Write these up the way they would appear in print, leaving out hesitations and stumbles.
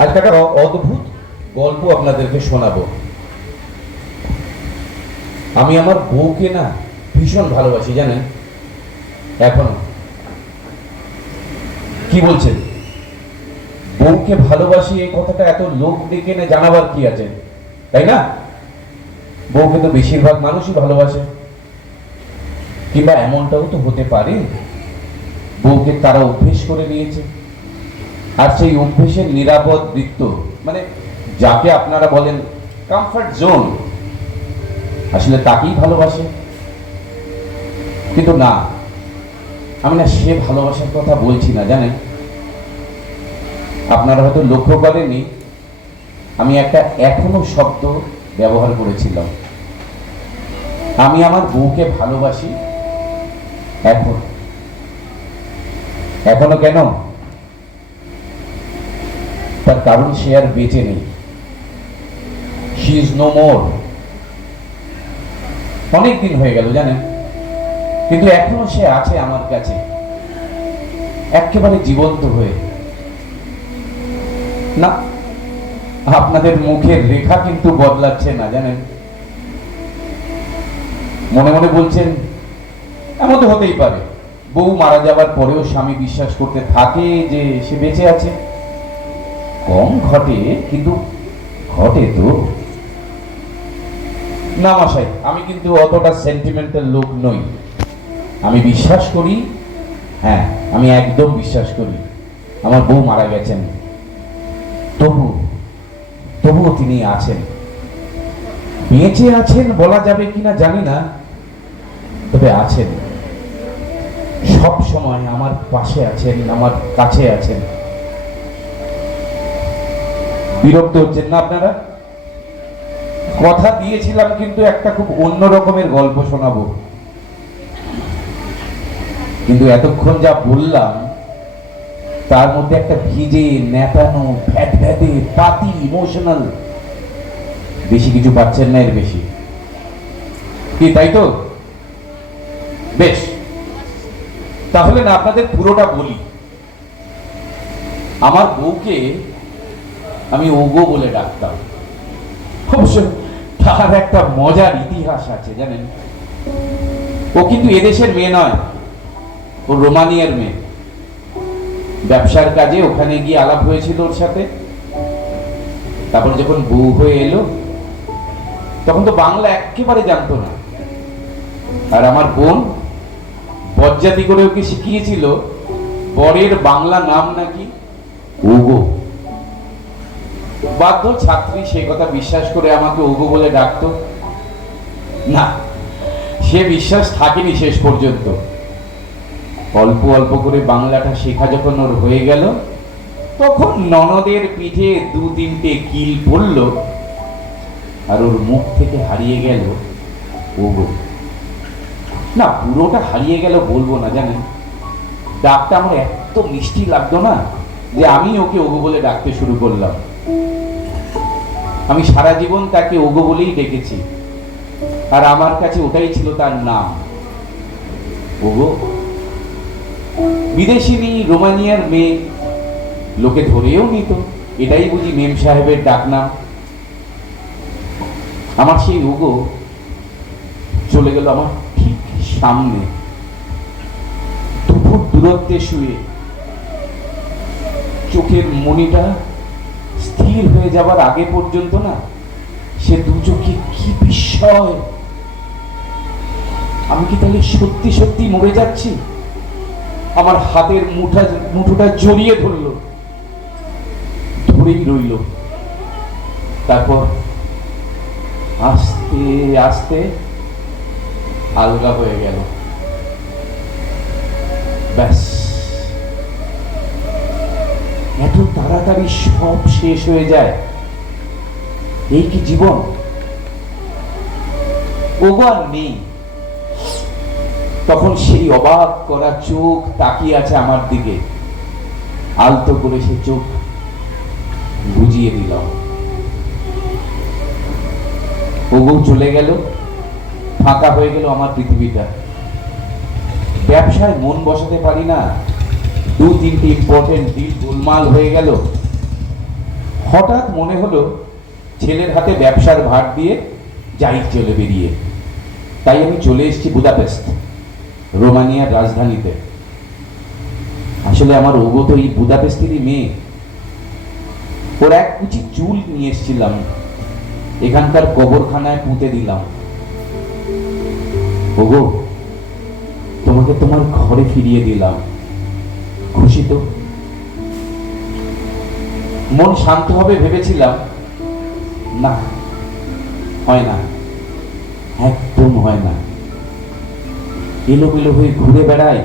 আজকে একটা অদ্ভুত গল্প আপনাদেরকে শোনাবো। আমি আমার বউকে না ভীষণ ভালোবাসি, জানেন? এখনো। কি বলছেন? বউকে ভালোবাসি এই কথাটা এত লোক ডেকে না জানাবার কি আছে, তাই না? বউকে তো বেশিরভাগ মানুষই ভালোবাসে। কিংবা এমনটাও তো হতে পারে বউকে তারা অভ্যেস করে নিয়েছে, আর সেই অভ্যেসের নিরাপদ বৃত্ত, মানে যাকে আপনারা বলেন কমফর্ট জোন, আসলে তাকেই ভালোবাসে। কিন্তু না, আমি না সে ভালোবাসার কথা বলছি না, জানেন? আপনারা হয়তো লক্ষ্য করেননি, আমি একটা এখনো শব্দ ব্যবহার করেছিলাম। আমি আমার বউকে ভালোবাসি এখন। এখনো কেন? তার কারণ সে আর বেঁচে নেই। She is no more. অনেক দিন হয়ে গেল, জানেন, কিন্তু এখনো সে আছে আমার কাছে, একেবারে জীবন্ত হয়ে। না, আপনাদের মুখের রেখা কিন্তু বদলাচ্ছে না, জানেন? মনে মনে বলছেন এমন তো হতেই পারে, বউ মারা যাবার পরেও স্বামী বিশ্বাস করতে থাকে যে সে বেঁচে আছে। কম ঘটে, কিন্তু ঘটে তো। না মশাই, আমি কিন্তু অতটা সেন্টিমেন্টাল লোক নই। আমি বিশ্বাস করি, হ্যাঁ, আমি একদম বিশ্বাস করি আমার বউ মারা গেছেন, তবুও তিনি আছেন। বেঁচে আছেন বলা যাবে কিনা জানি না, তবে আছেন। সব সময় আমার পাশে আছেন, আমার কাছে আছেন। বিরক্ত হচ্ছেন না আপনারা? কথা দিয়েছিলাম কিন্তু একটা খুব অন্য রকমের গল্প শোনাবো, কিন্তু এতক্ষণ যা বললাম তার মধ্যে একটা ভিজে নেতানো ভ্যাটভ্যাটে পাতি ইমোশনাল, বেশি কিছু পাচ্ছেন না এর বেশি কি, তাই তো? বেশ, তাহলে না আপনাদের পুরোটা বলি। আমার বউকে আমি ওগো বলে ডাকতাম। অবশ্য তার একটা মজার ইতিহাস আছে, জানেন? ও কিন্তু এদেশের মেয়ে নয়, ও রোমানিয়ার মেয়ে। ব্যবসার কাজে ওখানে গিয়ে আলাপ হয়েছিল ওর সাথে। তারপর যখন বউ হয়ে এলো, তখন তো বাংলা একেবারে জানতো না। আর আমার বোন বজ্জাতি করে ওকে শিখিয়েছিল বরের বাংলা নাম নাকি ওগো। বাধ্য ছাত্রী সে কথা বিশ্বাস করে আমাকে ওগো বলে ডাকতো। না, সে বিশ্বাস থাকেনি শেষ পর্যন্ত। অল্প অল্প করে বাংলাটা শেখা যখন ওর হয়ে গেল, তখন ননদের পিঠে দু তিনটে কিল পড়ল, আর ওর মুখ থেকে হারিয়ে গেল ওগো। না, পুরোটা হারিয়ে গেল বলবো না, জানেন? ডাকটা আমার এত মিষ্টি লাগতো না যে আমি ওকে ওগো বলে ডাকতে শুরু করলাম। আমি সারা জীবন তাকে ওগো বলেই ডেকেছি, আর আমার কাছে ওটাই ছিল তার নাম, ওগো। বিদেশিনী, রোমানিয়ার মেয়ে, লোকে ধরেও নিত এটাই বুঝি মেম সাহেবের ডাকনাম। আমার সেই ওগো চলে গেল আমার ঠিক সামনে, দুপুর দূরত্বে শুয়ে। চোখের মনিটা স্থির হয়ে যাবার আগে পর্যন্ত না, সে দু চোখে কি বিস্ময়! আমি কি তাহলে সত্যি সত্যি মরে যাচ্ছি? আমার হাতের মুঠোটা জড়িয়ে ধরলো, ধরেই রইল। তারপর আস্তে আস্তে আলগা হয়ে গেল। ব্যাস, এত তাড়াতাড়ি সব শেষ হয়ে যায়, এই কি জীবন? ওগো আর নেই। তখন সেই অবাক করা চোখ তাকিয়ে আছে আমার দিকে। আলতো করে সে চোখ বুঝিয়ে দিলাম। ওগো চলে গেল, ফাঁকা হয়ে গেল আমার পৃথিবীটা। ব্যবসায় মন বসাতে পারি না, দু তিনটি ইম্পর্টেন্ট ডিল গোলমাল হয়ে গেল। হঠাৎ মনে হলো ছেলের হাতে ব্যবসার ভার দিয়ে যাই চলে বেরিয়ে। তাই আমি চলে এসেছি বুদাপেস্ট, রোমানিয়ার রাজধানীতে। আসলে আমার ওগো তো এই বুদাপেস্টেরই মেয়ে। ওর এক কুচি চুল নিয়ে এসেছিলাম, এখানকার কবরখানায় পুঁতে দিলাম। ওগো, তোমাকে তোমার ঘরে ফিরিয়ে দিলাম, খুশি তো? মন শান্ত হবে ভেবেছিলাম, না, হয় না, একদম হয় না। এলোমেলো হয়ে ঘুরে বেড়ায়।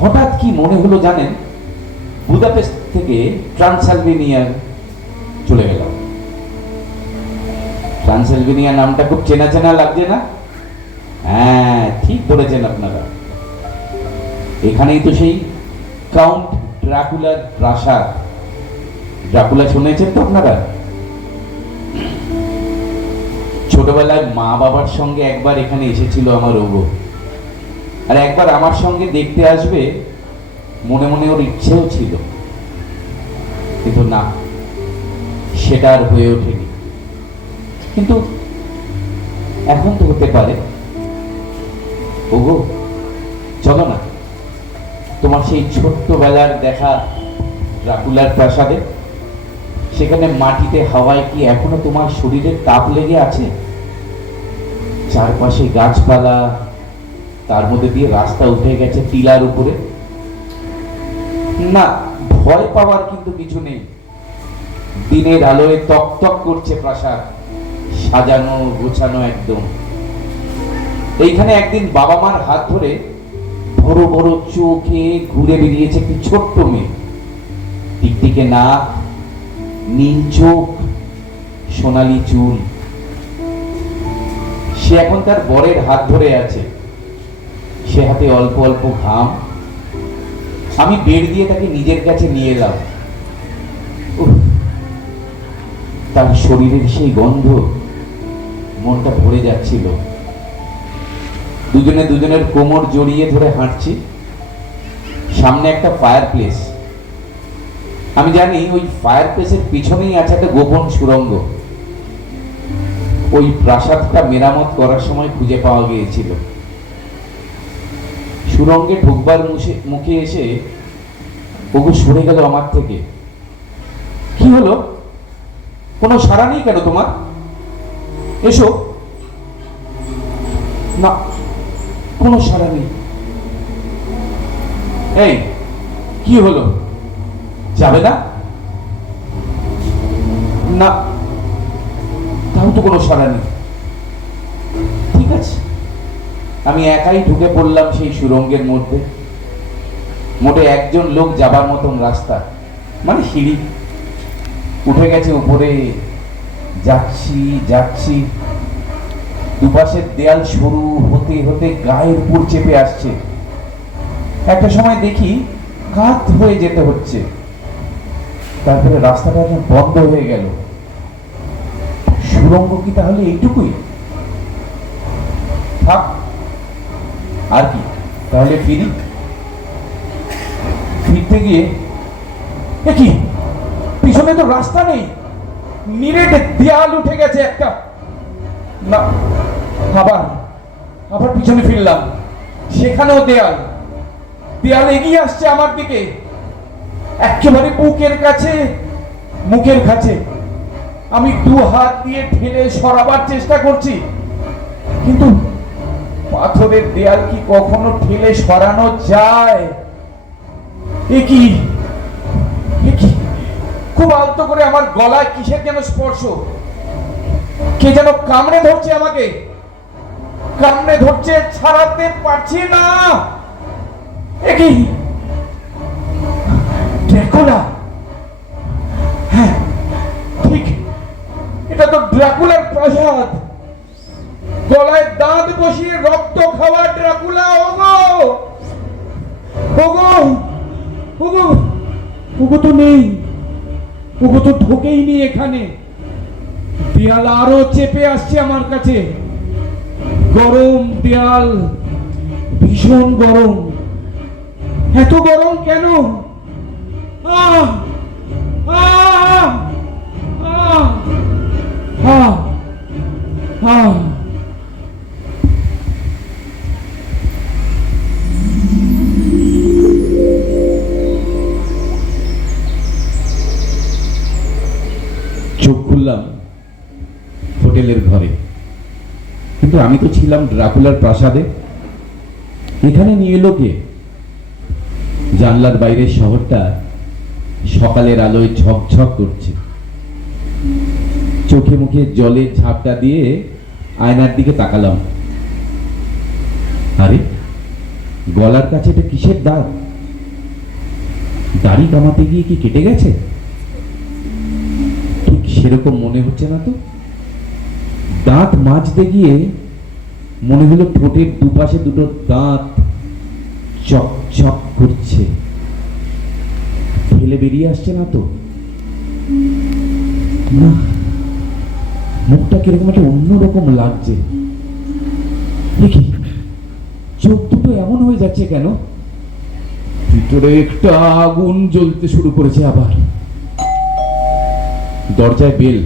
হঠাৎ কি মনে হলো জানেন, বুদাপেস্ট থেকে ট্রান্সিলভেনিয়া চলে গেলাম। ট্রান্সিলভেনিয়া নামটা খুব চেনা চেনা লাগছে না? হ্যাঁ, ঠিক ধরেছেন আপনারা। এখানেই তো সেই কাউন্ট ড্রাকুলার প্রাসাদ। ড্রাকুলা শুনেছেন তো আপনারা? ছোটবেলায় মা বাবার সঙ্গে একবার এখানে এসেছিল আমার ওগো, আর একবার আমার সঙ্গে দেখতে আসবে মনে মনে ওর ইচ্ছেও ছিল, কিন্তু না, সেটা আর হয়ে ওঠেনি। কিন্তু এখন তো হতে পারে। ওগো, চলো না তোমার সেই ছোট্টবেলার দেখা ড্রাকুলার প্রাসাদে। সেখানে মাটিতে হাওয়ায় কি এখনো তোমার শরীরের তাপ লেগে আছে? চারপাশে গাছপালা, তার মধ্যে দিয়ে রাস্তা উঠে গেছে টিলার উপরে। না, ভয় পাওয়ার কিন্তু কিছু নেই। দিনের আলোয় তকতক করছে প্রাসাদ, সাজানো গোছানো একদম। এইখানে একদিন বাবা মার হাত ধরে বড় বড় চোখে ঘুরে বেরিয়েছে একটি ছোট্ট মেয়ে। টিকটিকে নাক, নীল চোখ, সোনালি চুল। সে এখন তার বরের হাত ধরে আছে, সে হাতে অল্প অল্প ঘাম। আমি বেড় দিয়ে তাকে নিজের কাছে নিয়ে এলাম। তার শরীরের সেই গন্ধ, মনটা ভরে যাচ্ছিল। দুজনে দুজনের কোমর জড়িয়ে ধরে হাঁটছি। সামনে একটা ফায়ার প্লেস। আমি জানি ওই ফায়ার প্লেসের পিছনেই আছে একটা গোপন সুড়ঙ্গ। ওই প্রাসাদটা মেরামত করার সময় খুঁজে পাওয়া গিয়েছিল। সুড়ঙ্গে ঢুকবার মুখে এসে ওগো সরে গেল আমার থেকে। কি হলো? কোনো সাড়া নেই কেন তোমার? এসো না, কোনো সাড়া নেই। এই কি হলো, যাবে না? না, তাও তো কোনো সাড়া নেই। ঠিক আছে, আমি একাই ঢুকে পড়লাম সেই সুড়ঙ্গের মধ্যে। মোটে একজন লোক যাবার মতন রাস্তা, মানে সিঁড়ি উঠে গেছে উপরে। যাচ্ছি যাচ্ছি, দুপাশের দেয়াল সরু হতে হতে গায়ের উপর চেপে আসছে। একটা সময় দেখি কাত হয়ে যেতে হচ্ছে। তারপরে রাস্তাটা বন্ধ হয়ে গেল। সুড়ঙ্গ কি তাহলে এইটুকুই? থাক, আর কি, তাহলে ফিরি। ফিরতে গিয়ে কি, পিছনে তো রাস্তা নেই, নিরেটে দেয়াল উঠে গেছে একটা। না, আবার আবার পিছনে ফিরলাম, সেখানেও দেয়াল। দেয়াল এগিয়ে আসছে আমার দিকে, একেবারে বুকের কাছে, মুখের কাছে। আমি দু হাত দিয়ে ঠেলে সরাবার চেষ্টা করছি, কিন্তু পাথরের দেয়াল কি কখনো ঠেলে সরানো যায়? এ কি, খুব আলতো করে আমার গলায় কিসের যেন স্পর্শ। কে যেন কামড়ে ধরছে আমাকে, কামড়ে ধরছে, ছাড়াতে পারছি না। এ কি, ড্রাকুলা? হ্যাঁ ঠিক, এটা তো ড্রাকুলার প্রাসাদ। গলায় দাঁত বসিয়ে রক্ত খাওয়া ড্রাকুলা। ওগো, ওগো, ওগো, ওগো তো নেই, ওগো তো ঢোকেইনি এখানে। দেয়াল আরো চেপে আসছে আমার কাছে। গরম দেয়াল, ভীষণ গরম। এত গরম কেন? আহ আহ চোখ খুললাম হোটেলের ঘরে, কিন্তু আমি তো ছিলাম ড্রাকুলার প্রাসাদে। এখানে নিয়ে এলো কে? জানলার বাইরের শহরটা সকালের আলোয় ঝকঝক করছে। চোখে মুখে জলের ঝাপটা দিয়ে আয়নার দিকে তাকালাম। আরে, গলার কাছে এটা কিসের দাগ? দাড়ি কামাতে গিয়ে কি কেটে গেছে? ঠিক সেরকম মনে হচ্ছে না তো। দাঁত মাজতে গিয়ে মনে হলো ঠোঁটের দুপাশে দুটো দাঁত চকচক করছে। ফেলে বেরিয়ে আসছে না তো? না, মুখটা কিরকম একটা অন্যরকম লাগছে। দেখি, চোখ দুটো এমন হয়ে যাচ্ছে কেন? ভিতরে একটা আগুন জ্বলতে শুরু করেছে আবার। দরজায় বেল,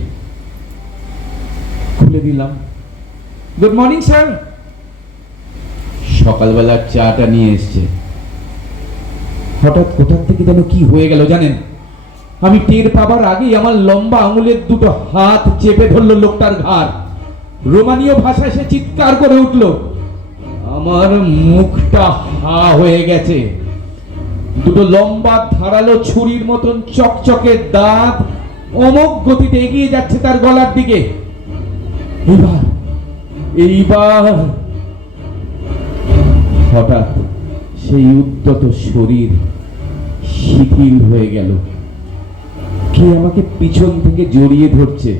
খুলে দিলাম। Good morning sir. সকালবেলার চাটা নিয়ে এসছে। হঠাৎ কোথার থেকে যেন কি হয়ে গেল জানেন? আমি টের পাবার আগেই আমার লম্বা আঙুলের দুটো হাত চেপে ধরলো লোকটার ঘাড়। রোমানীয় ভাষায় সে চিৎকার করে উঠল। আমার মুখটা হা হয়ে গেছে। দুটো লম্বা ধারালো ছুরির মতন চকচকে দাঁত অমোঘ গতিতে এগিয়ে যাচ্ছে তার গলার দিকে। এইবার হঠাৎ সেই উদ্যত শরীর শিথিল হয়ে গেল। কে আমাকে পিছন থেকে জড়িয়ে ধরছে।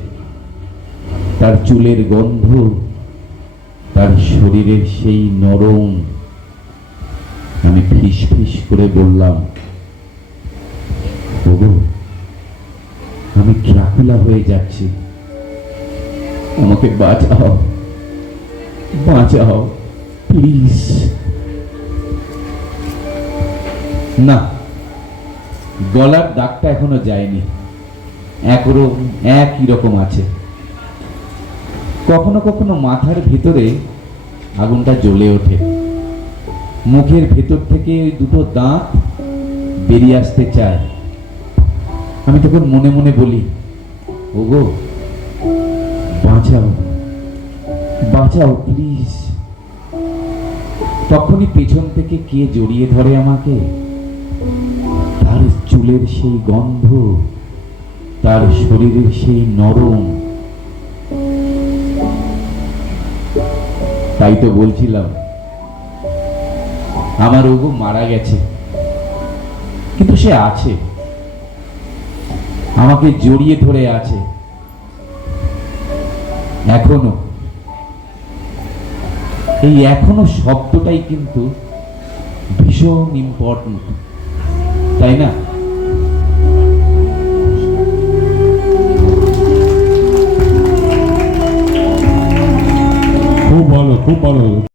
তার চুলের গন্ধ, তার শরীরের সেই নরম। আমি ফিস ফিস করে বললাম, ওগো, আমি ড্রাকুলা হয়ে যাচ্ছি, আমাকে বাঁচাও, বাঁচাও প্লিজ। না, গলার দাগটা এখনো যায়নি, একই রকম আছে। কখনো কখনো মাথার ভিতরে আগুনটা জ্বলে ওঠে। মুখের ভেতর থেকে দুটো দাঁত বেরিয়ে আসতে চায়। আমি তখন মনে মনে বলি, ওগো, বাঁচাও, বাঁচাও প্লিজ। তখনই পেছন থেকে কে জড়িয়ে ধরে আমাকে। তার চুলের সেই গন্ধ, তার শরীরের সেই নরম। তাই তো বলছিলাম, আমার ওগো মারা গেছে, কিন্তু সে আছে, আমাকে জড়িয়ে ধরে আছে এখনো। এই এখনো শব্দটাই কিন্তু ভীষণ ইম্পর্টেন্ট, তাই না? খুব ভালো, খুব ভালো।